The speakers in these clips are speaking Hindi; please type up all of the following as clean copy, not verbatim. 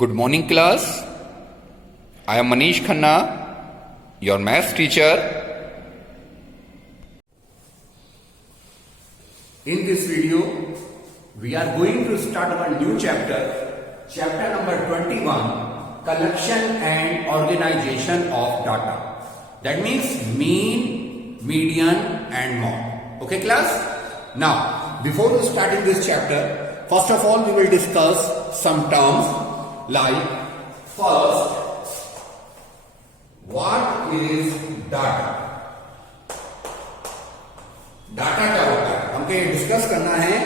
Good morning, class. I am Manish Khanna, your maths teacher. In this video, we are going to start our new chapter, chapter number 21, collection and organization of data. That means mean, median and mode. Okay, class? Now, before starting this chapter, first of all, we will discuss some terms like first, what is data? Data क्या होता है, हमको ये डिस्कस करना है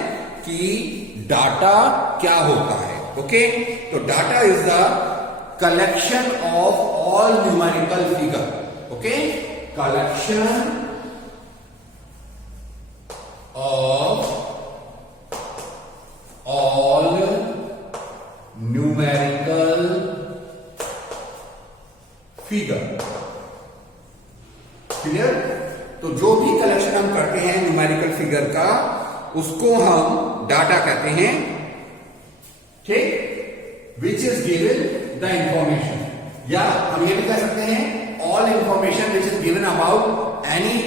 कि डाटा क्या होता है. ओके, तो data is the collection of all numerical figure. Okay, collection of all numerical figure. Clear? तो जो भी कलेक्शन हम करते हैं न्यूमेरिकल फिगर का, उसको हम डाटा कहते हैं. ठीक, which is given the information, या हम ये भी कह सकते हैं all information which is given about any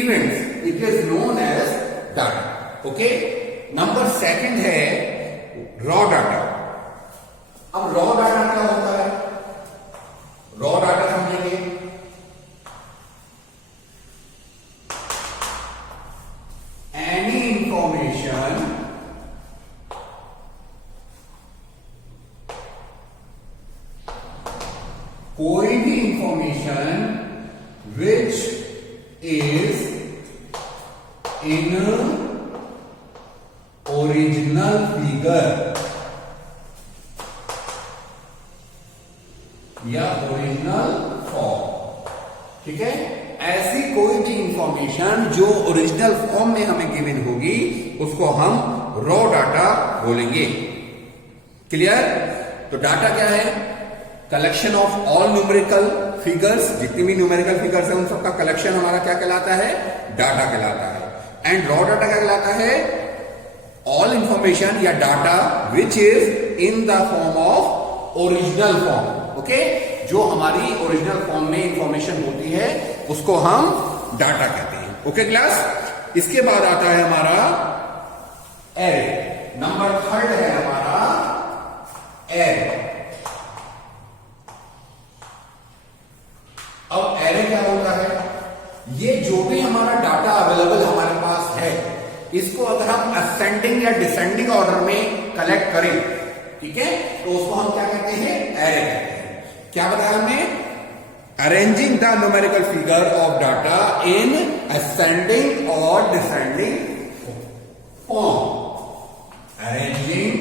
events, it is known as data. Okay, number second है रॉ डाटा. अब रॉ डाटा क्या होता है? रॉ डाटा समझेंगे. एनी इंफॉर्मेशन कोई भी information which is in original figure या ओरिजिनल फॉर्म. ठीक है, ऐसी कोई भी इंफॉर्मेशन जो ओरिजिनल फॉर्म में हमें गिवन होगी, उसको हम रॉ डाटा बोलेंगे. क्लियर? तो डाटा क्या है? Collection of all numerical figures. जितनी भी न्यूमेरिकल फिगर्स है उन सबका कलेक्शन हमारा क्या कहलाता है? डाटा कहलाता है. एंड रॉ डाटा क्या कहलाता है? ऑल इंफॉर्मेशन या data which is in the form of original form. Okay, जो हमारी ओरिजिनल फॉर्म में इंफॉर्मेशन होती है उसको हम डाटा कहते हैं. ओके क्लास, इसके बाद आता है हमारा एरे. नंबर थर्ड है हमारा एरे. अब एरे क्या होता है? ये जो भी हमारा डाटा अवेलेबल हमारे पास है, इसको अगर हम असेंडिंग या डिसेंडिंग ऑर्डर में कलेक्ट करें, ठीक है, तो उसको हम क्या कहते हैं? एरे कहते हैं. क्या बताया हमने? Arranging the numerical figure of data in ascending और descending form. Arranging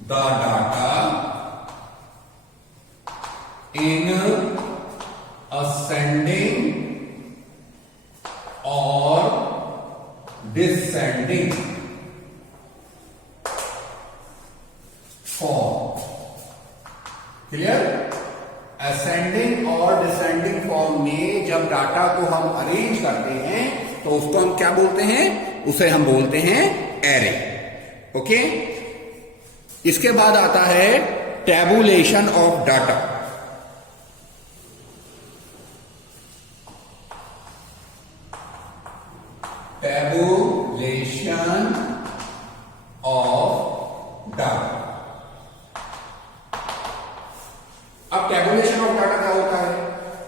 the data in ascending और डिसेंडिंग फॉर्म. क्लियर? असेंडिंग और डिसेंडिंग फॉर्म में जब डाटा को हम अरेंज करते हैं तो उसको हम क्या बोलते हैं? उसे हम बोलते हैं एरे. ओके, इसके बाद आता है tabulation of data. Tabulation of data. अब टैबुलेशन ऑफ डाटा क्या होता है?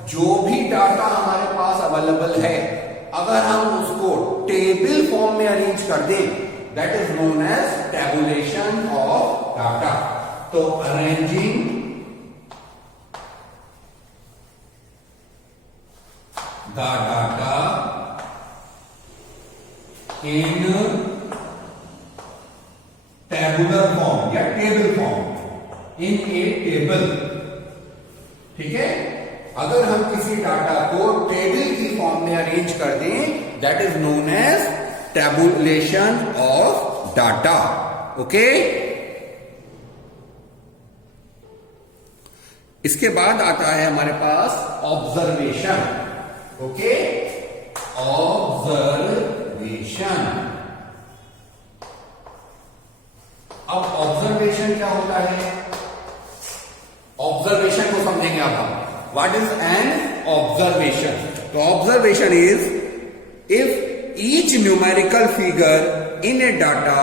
जो भी डाटा हमारे पास अवेलेबल है, अगर हम उसको टेबल फॉर्म में अरेंज कर दें, that is known as tabulation of data. तो arranging the data in tabular form या table form, in a table. ठीक है, अगर हम किसी डाटा को टेबल की फॉर्म में अरेंज कर दें, that is known as tabulation of data. Okay, इसके बाद आता है हमारे पास ऑब्जर्वेशन. Okay, observation. अब ऑब्जर्वेशन क्या होता है? ऑब्जर्वेशन को समझेंगे अब हम। What is an observation? तो observation is if each numerical figure in a data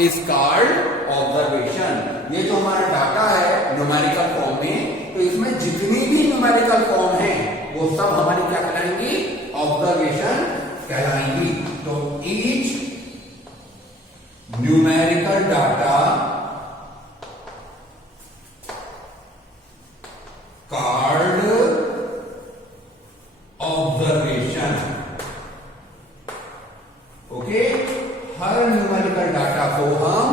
is called observation. ये जो हमारा डाटा है न्यूमेरिकल फॉर्म में, तो इसमें जितनी भी न्यूमेरिकल फॉर्म है वो सब हमारी क्या कहलाएंगी? ऑब्जर्वेशन कहलाएंगी। तो each numerical data called observation. Okay, हर न्यूमेरिकल डाटा को हम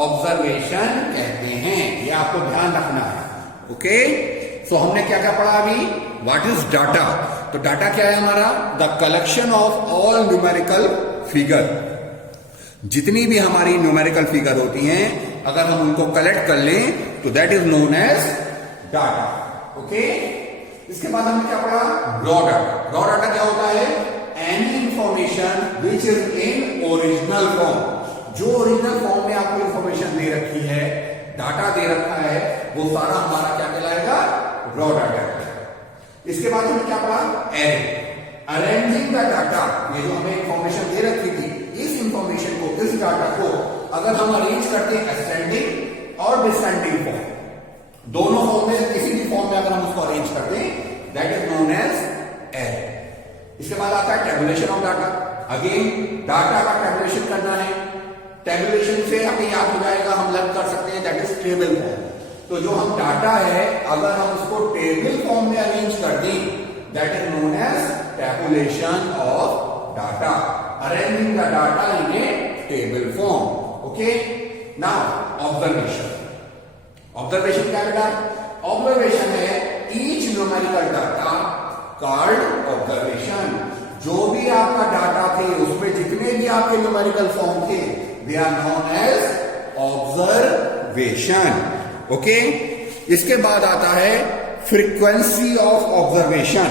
ऑब्जर्वेशन कहते हैं, ये आपको ध्यान रखना है। ओके, सो हमने क्या क्या पढ़ा अभी? What is data? तो डाटा क्या है हमारा? The collection of all numerical figure. जितनी भी हमारी न्यूमेरिकल फिगर होती हैं, अगर हम उनको कलेक्ट कर लें तो that is known as data. Okay, इसके बाद हमने क्या पढ़ा? Raw data. रॉ डाटा क्या होता है? Any information which is in original form. जो ओरिजिनल फॉर्म में आपको इंफॉर्मेशन दे रखी है, डाटा दे रखा है, वो सारा हमारा क्या कहलाएगा? Raw data. इसके बाद हमने क्या पढ़ा? एरे। Arranging the data. ये जो हमें इंफॉर्मेशन दे रखी थी, इस इंफॉर्मेशन को, इस डाटा को अगर हम अरेंज करते हैं असेंडिंग और डिसेंडिंग फॉर्म, दोनों फॉर्म में से किसी भी फॉर्म में अगर हम उसको अरेंज करते हैं, that is known as array. इसके बाद आता है tabulation of data. Again data का टेबुलेशन करना है। टेबुलेशन से हमें याद हो जाएगा, हम लर्न कर सकते हैं, दैट इज टेबल फॉर्म। तो जो हम डाटा है, अगर हम उसको टेबल फॉर्म में अरेंज कर दें, that is known as tabulation of data. Arranging the data in a table form. Okay, now observation. Observation क्या बेटा? ऑब्जर्वेशन है each numerical data called observation. जो भी आपका डाटा थे, उसमें जितने भी आपके न्यूमेरिकल फॉर्म थे, they are known as observation. Okay, इसके बाद आता है frequency of observation.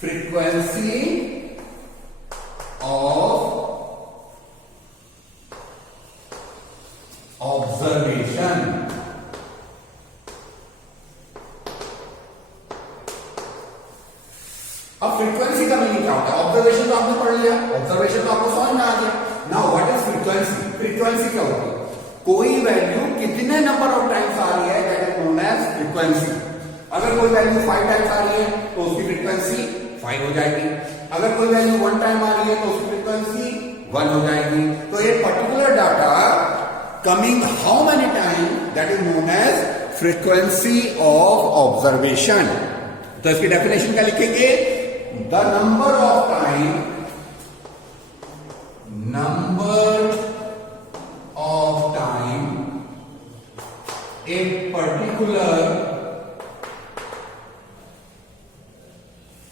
Frequency of observation. अब फ्रीक्वेंसी का मीनिंग क्या होता है? ऑब्जर्वेशन तो आपने पढ़ लिया, ऑब्जर्वेशन तो आपको समझ में आ गया। Now what is frequency? Frequency क्या होती है? कोई वैल्यू कितने नंबर ऑफ टाइम्स आ रही है, that is known as frequency. अगर कोई वैल्यू 5 टाइम्स आ रही है तो उसकी फ्रीक्वेंसी 5 हो जाएगी। अगर कोई वैल्यू 1 टाइम आ रही है तो उसकी फ्रीक्वेंसी 1 हो जाएगी। तो ये particular data coming how many time, that is known as frequency of observation. तो इसकी डेफिनेशन क्या लिखेंगे? The number of time, number of time a particular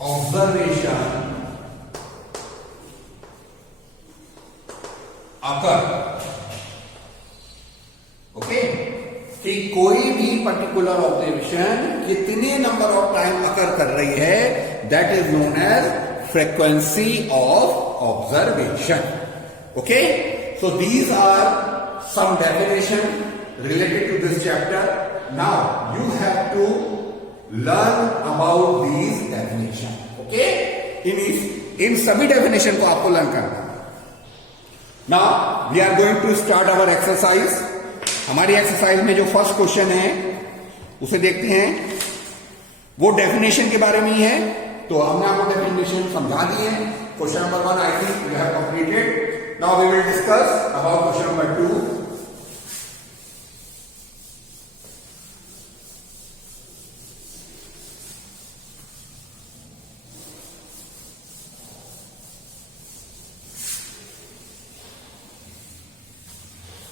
observation occur. Okay, कि कोई भी पर्टिकुलर ऑब्जर्वेशन कितने नंबर ऑफ टाइम अकर कर रही है, that is known as frequency of observation. Okay, so these are some definition related to this chapter. Now you have to learn about these definition. Okay, इन सभी definition को आपको learn करना है। Now we are going to start our exercise. हमारी एक्सरसाइज में जो फर्स्ट क्वेश्चन है उसे देखते हैं। वो डेफिनेशन के बारे में ही है, तो हमने आपको डेफिनेशन समझा दी है। Question number 1 I think we have completed. Now we will discuss about question number 2।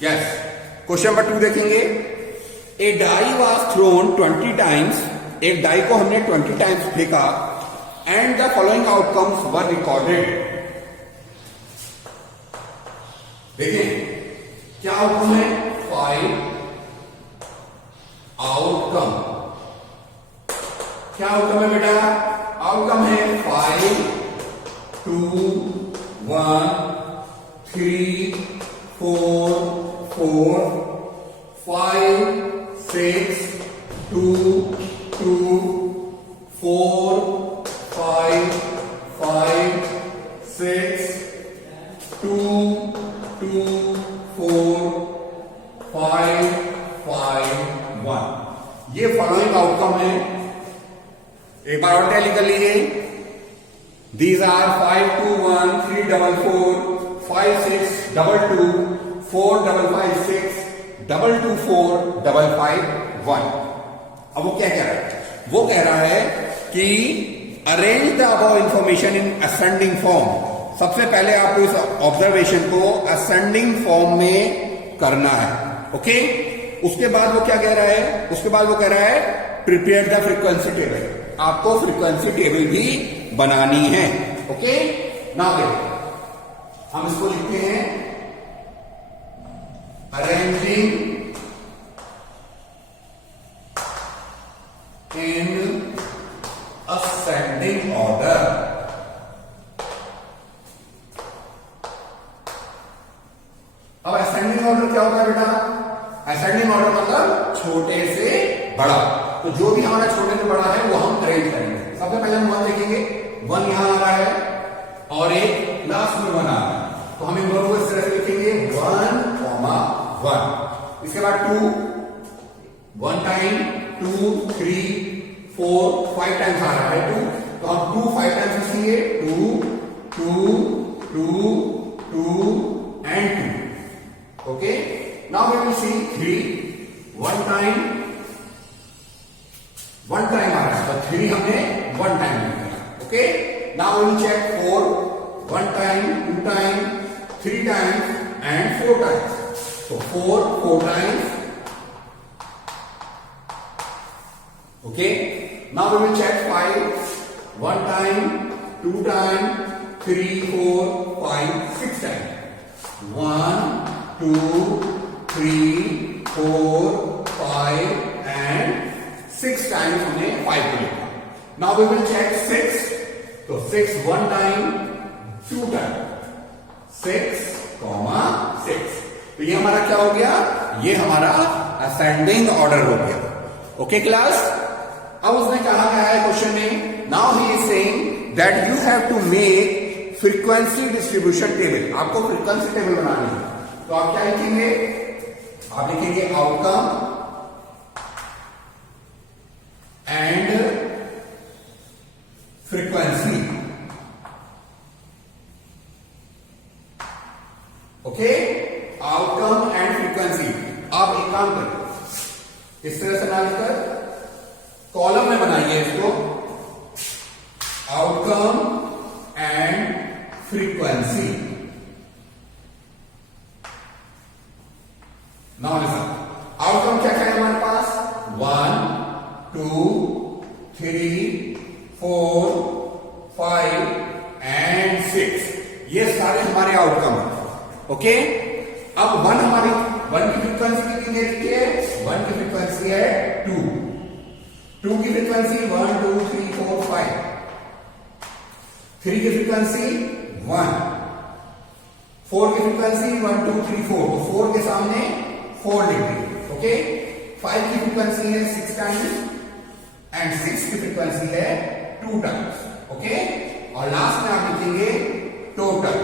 Yes, question number 2 देखेंगे। A die was thrown 20 times. एक डाई को हमने 20 टाइम्स फेंका and the following outcomes were recorded. देखिए क्या आउटकम है? 5 आउटकम। क्या आउटकम है बेटा? आउटकम है 5, 2, 1, 3, 4, 4 5 6 2 2 4 5 5 6 2 2 4 5 5 1 ये फॉलोइंग आउटकम है। एक बार और टैली कर लीजिए। These are 5 2 1 3 4 4 5 6 2 2 4 5 5 6 2 2 4 5 5 1। अब वो क्या कह रहा है? वो कह रहा है कि arrange the above information in ascending form. सबसे पहले आपको इस ऑब्जर्वेशन को असेंडिंग फॉर्म में करना है। ओके, उसके बाद वो क्या कह रहा है? उसके बाद वो कह रहा है प्रिपेयर द फ्रीक्वेंसी टेबल। आपको फ्रीक्वेंसी टेबल भी बनानी है। ओके, नाउ देखो हम इसको लिखते हैं अरेंजिंग इन असेंडिंग ऑर्डर। अब असेंडिंग ऑर्डर क्या होता है बेटा? असेंडिंग ऑर्डर मतलब छोटे से बड़ा। तो जो भी हमारा छोटे से बड़ा है वो हम अरेंज करेंगे। सबसे पहले हम 1 देखेंगे। 1 यहां आ रहा है और एक लास्ट में 1 आ रहा है, तो हम इन दोनों को इस तरह से लिखेंगे 1, 1। इसके बाद 2 1 टाइम 2 3 4 5 टाइम्स आ रहा है 2, तो हम 2 5 टाइम्स लिखेंगे 2 2 2 2 and 2। Okay, now we will see 3 1 time आ रहा है, तो 3 हमने 1 टाइम लिखा। Okay, now we will check 4 1 time 2 time 3 times and 4 times. तो 4 times. Okay, now we will check 5 1 time 2 time 3 4 5 6 time. 1 2 3 4 5 and 6 times हमने 5 को लिखा। नाउ वी विल चेक 6, तो 6 1 टाइम 2 टाइम 6, 6। तो ये हमारा क्या हो गया? ये हमारा असेंडिंग ऑर्डर हो गया। ओके क्लास, अब उसने कहा गया है क्वेश्चन में, now he is saying that you have to make frequency distribution table. आपको फ्रीक्वेंसी टेबल बनानी है, तो आप क्या लिखेंगे? आप लिखेंगे outcome and frequency. Okay, outcome and frequency. आप एक काम करें, इस तरह से ना लिखकर कॉलम में बनाइए इसको, outcome and frequency. Now listen, outcome क्या क्या है हमारे पास? 1 2 3 4 5 एंड 6, ये सारे हमारे आउटकम है। ओके, अब 1 हमारी 1 की फ्रीक्वेंसी कितनी है? 1 की फ्रीक्वेंसी है 2 की फ्रीक्वेंसी 1 2 3 4 5 3 की फ्रीक्वेंसी 1 4 की फ्रीक्वेंसी 1 2 3 4, तो 4 के सामने 4 लिख देंगे। ओके, 5 की फ्रीक्वेंसी है 6 टाइम्स एंड 6 की फ्रीक्वेंसी है 2 टाइम्स। ओके, और लास्ट में आप लिखेंगे टोटल,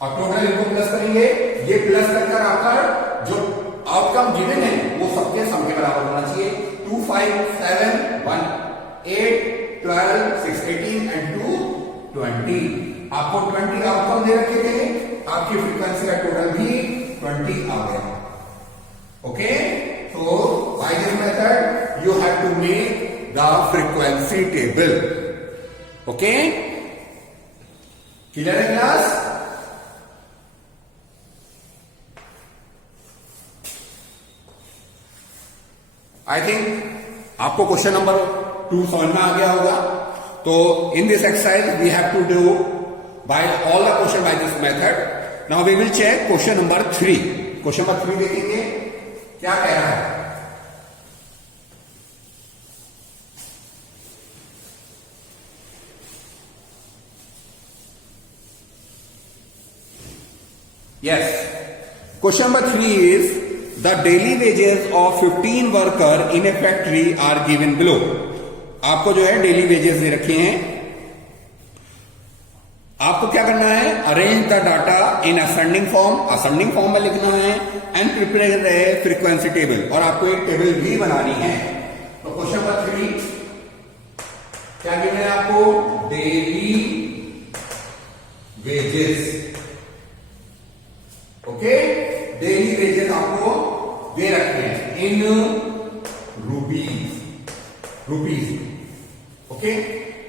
और टोटल इनको प्लस करेंगे। ये प्लस करके आपका जो आउटकम गिवन है वो सबके सम के बराबर होना चाहिए। 2 5 7 1 8 12 6 18 एंड 2 20। आपको 20 आउटकम दे रखे थे, आपकी फ्रीक्वेंसी का टोटल भी 20 आ गया। Okay, so by this method you have to make the frequency table. Okay, clear है class? I think आपको क्वेश्चन नंबर 2 समझ में आ गया होगा। तो in this exercise we have to do by all the question by this method. Now we will check question number 3। Question number 3 देखेंगे क्या कह रहा है। Yes, question number 3 is the daily wages of 15 worker in a factory are given below. आपको जो है डेली वेजेस दे रखे हैं, आपको क्या करना है, arrange the data in ascending form में लिखना है and prepare a frequency table, और आपको एक टेबल भी बनानी है। तो क्वेश्चन नंबर 3 क्या गिवन है आपको, daily wages. Okay, daily wages आपको दे रखे हैं इन रुपीज। ओके,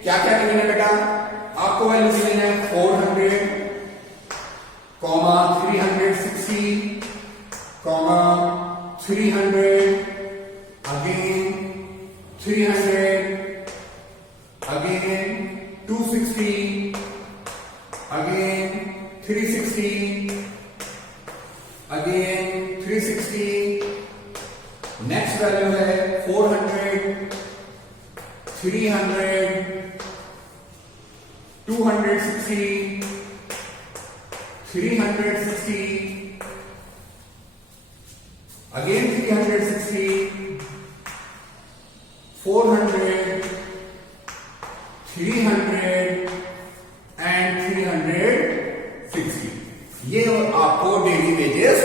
क्या क्या गिवन है बेटा, आपको वैल्यू गिवन है 400, 360, 300, again 300, again 260, again 360, again 360, next value है 400, 300, 260, 360, again 360, 400, 300 and 360। ये आपको डेली वेजेस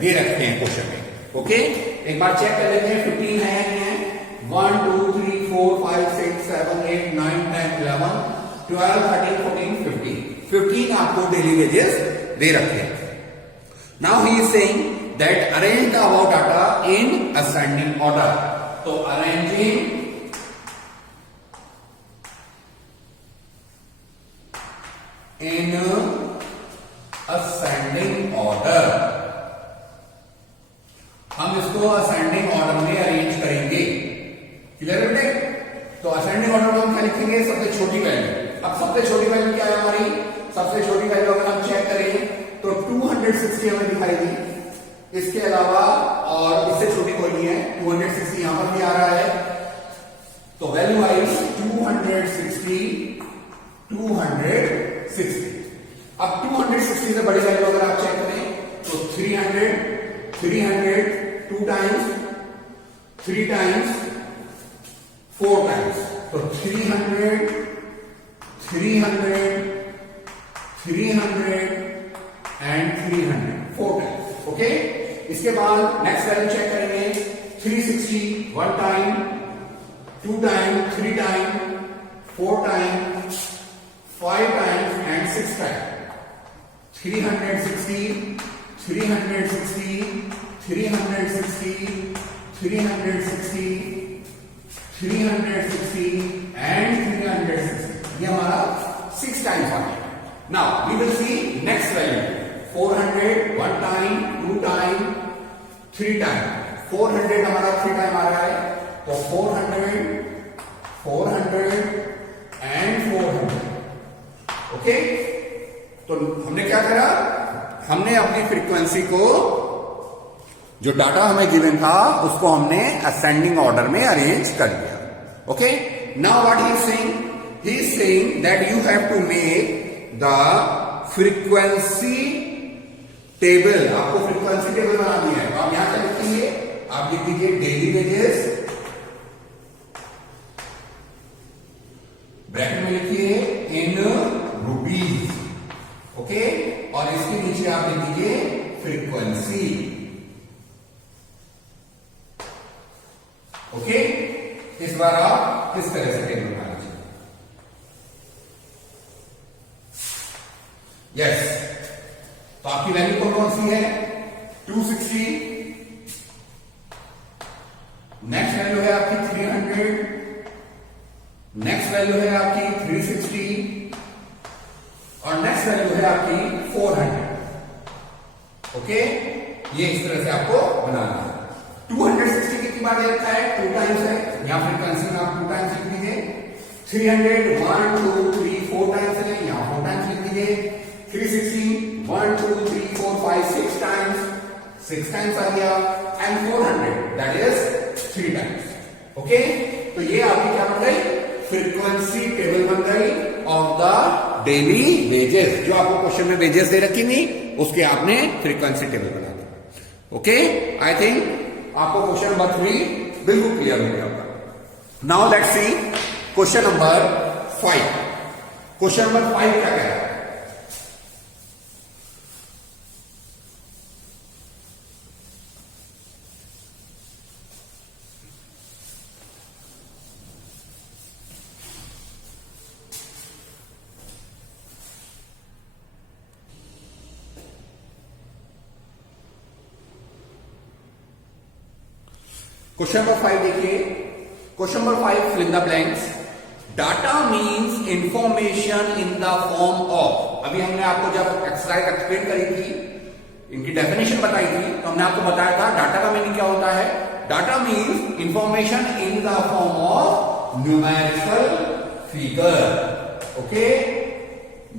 दे रखे हैं क्वेश्चन में। ओके, एक बार चेक कर लेते हैं 15 है नहीं है। 1 2 3 4 5 6 7 8 9 10 11 12 13 14 15 आपको डेली वेजेस दे रखे हैं। Now he is saying that arrange the about data in ascending order. तो अरेंजिंग इन असेंडिंग ऑर्डर, हम इसको असेंडिंग ऑर्डर में अरेंज करेंगे। क्लियर है बेटे? तो असेंडिंग ऑर्डर में हम क्या लिखेंगे, सबसे छोटी वैल्यू। अब सबसे छोटी वैल्यू क्या है हमारी, सबसे छोटी वैल्यू अगर हम चेक करें तो 260 हमें दिखाई दी। इसके अलावा और इससे छोटी कोई नहीं है, 260 यहां पर भी आ रहा है। तो वैल्यू आई 260, 260। अब 260 से बड़ी वैल्यू अगर आप चेक करें तो 300, 2 टाइम्स, 3 टाइम्स, 4 टाइम्स। तो 300, 300, 300 एंड 300, 4 टाइम्स। ओके, इसके बाद नेक्स्ट वैल्यू चेक करेंगे 360, 1 time, 2 time, 3 time, 4 time, 5 times and 6 time. 360, 360, 360, 360, 360 and 360। ये हमारा 6 टाइम्स आ गया। Now we will see next value 400, 1 time, 2 time, 3 time. 400 हमारा 3 टाइम आ रहा है, तो 400, 400 एंड 400। ओके, तो हमने क्या करा, हमने अपनी फ्रीक्वेंसी को, जो डाटा हमें गिवन था उसको हमने असेंडिंग ऑर्डर में अरेंज कर दिया। Okay, now what he is saying, he is saying that you have to make the frequency table. आपको फ्रीक्वेंसी टेबल बनानी है, तो आप यहां क्या लिखेंगे, आप लिख दीजिए डेली वेजेस, ब्रैकेट में लिखिए इन रुपीज। ओके, और इसके नीचे आप लिख दीजिए फ्रीक्वेंसी। ओके, इस बार आप किस तरह से टेबल बना लीजिए। यस, तो आपकी वैल्यू कौन सी है, 260। नेक्स्ट वैल्यू है आपकी 300, नेक्स्ट वैल्यू है आपकी 360 और नेक्स्ट वैल्यू है आपकी 400। ओके, ये इस तरह से आपको बनाना है। 260 कितनी बार दे रखा है, 2 टाइम्स है, यहां फ्रीक्वेंसी में आप 2 टाइम्स लिख दीजिए। 300 1 2 3 4 टाइम्स है, यहां 4 टाइम्स लिख दीजिए। 360 1 2 3 4 5 6 टाइम्स, 6 टाइम्स आ गया। And 400 that is 3 times. Okay, तो ये आपकी क्या बन गई, फ्रीक्वेंसी टेबल बन गई ऑफ द डेली वेजेस। जो आपको क्वेश्चन में वेजेस दे रखी थी उसके आपने फ्रीक्वेंसी टेबल बना दी। ओके, आई थिंक आपको क्वेश्चन नंबर 3 बिल्कुल क्लियर हो गया होगा। Now let's see question number 5। Question number 5 क्या कह रहा है? क्वेश्चन नंबर 5 देखिए। Question number 5, fill in the blanks. Data means information in the form of. अभी हमने आपको जब एक्सरसाइज एक्सप्लेन करी थी, इनकी डेफिनेशन बताई थी, तो हमने आपको बताया था डाटा का मीनिंग क्या होता है। Data means information in the form of numerical figure. Okay,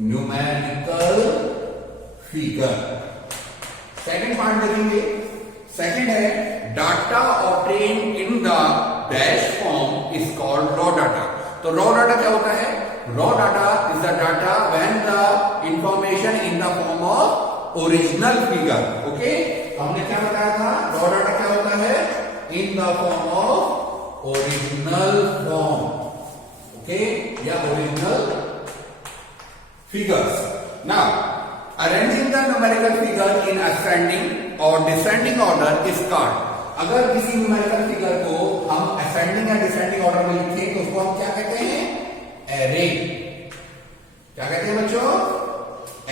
numerical figure. Second part देखेंगे। सेकंड है data obtain in the dash form is called raw data. तो रॉ डाटा क्या होता है? Raw data is the data when the information in the form of original figure. Okay, हमने क्या बताया था? रॉ डाटा क्या होता है? इन the form of original form. Okay, या original figures. Now arranging the numerical figure in ascending और डिसेंडिंग ऑर्डर इज कॉल्ड। अगर किसी न्यूमेरिकल फिगर को हम असेंडिंग या डिसेंडिंग ऑर्डर में लिखें तो उसको हम क्या कहते हैं? एरे। क्या कहते हैं बच्चों?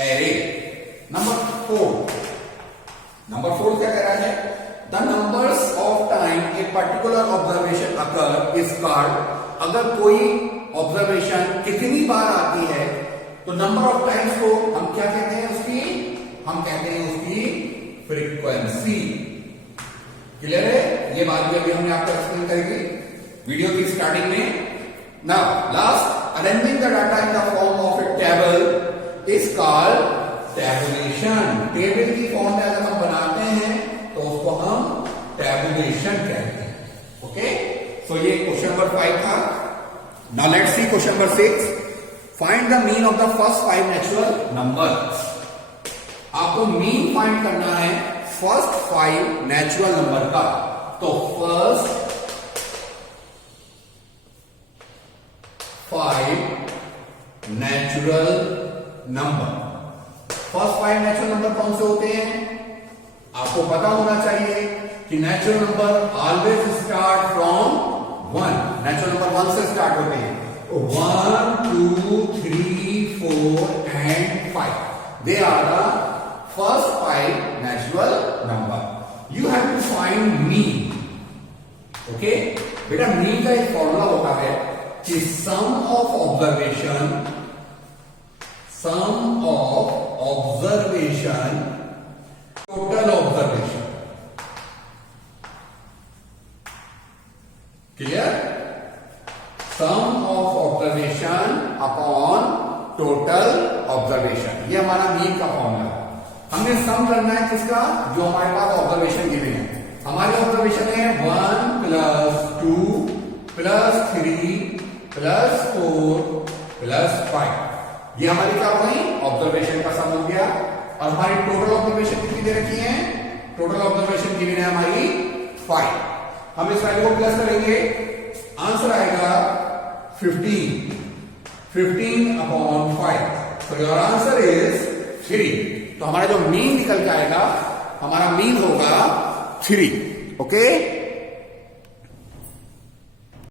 एरे। नंबर 4 क्या कह रहा है? The numbers of time a particular observation occur is called. अगर कोई ऑब्जर्वेशन कितनी बार आती है तो नंबर ऑफ टाइम्स को हम क्या कहते हैं? उसकी हम कहते हैं उसकी फ्रीक्वेंसी। क्लियर है? ये बात भी अभी हमने आपको एक्सप्लेन करेंगे वीडियो की स्टार्टिंग में। Now last, arranging the data in the form of A table is called tabulation. Table की फॉर्म में अगर हम बनाते हैं तो उसको हम टैबुलेशन कहते हैं। ओके, सो ये क्वेश्चन नंबर 5 था। Now let's see question number 6। Find the mean of the first 5 natural numbers. आपको मीन फाइंड करना है फर्स्ट 5 नेचुरल नंबर का। तो first 5 natural number. First 5 natural number कौन से होते हैं? आपको पता होना चाहिए कि natural number always start from 1। Natural number 1 से स्टार्ट होते हैं। 1, 2, 3, 4 and 5. They are the first 5 natural number. You have to find mean. Okay? बेटा mean का एक फॉर्मूला होता है कि sum of observation total observation. Clear? Sum of observation upon total observation. ये हमारा मीन का फॉर्मूला है। हमने सम करना है किसका? जो हमारे पास ऑब्जर्वेशन गिवन है। हमारे ऑब्जर्वेशन है 1 + 2 + 3 + 4 + 5। ये हमारी क्या हो गई? ऑब्जर्वेशन का सम हो गया। और हमारी टोटल ऑब्जर्वेशन कितनी दे रखी है? टोटल ऑब्जर्वेशन गिवन है हमारी 5। हम इस वैल्यू को प्लस करेंगे, आंसर आएगा 15/5। तो योर आंसर इज 3। तो हमारा जो मीन निकल के आएगा, हमारा मीन होगा 3। ओके।